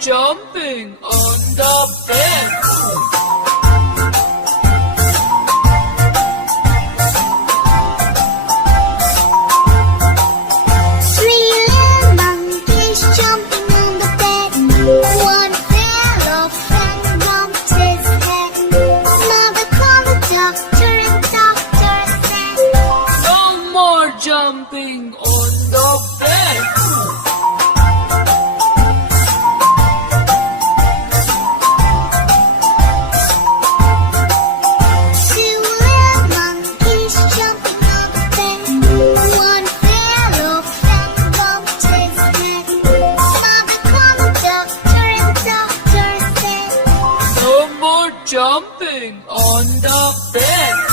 Jumping on the bed. Three little monkeys jumping on the bed. One fell off and bumped his head. Mother called the doctor and doctor said, No more jumping on the bed. Jumping on the bed.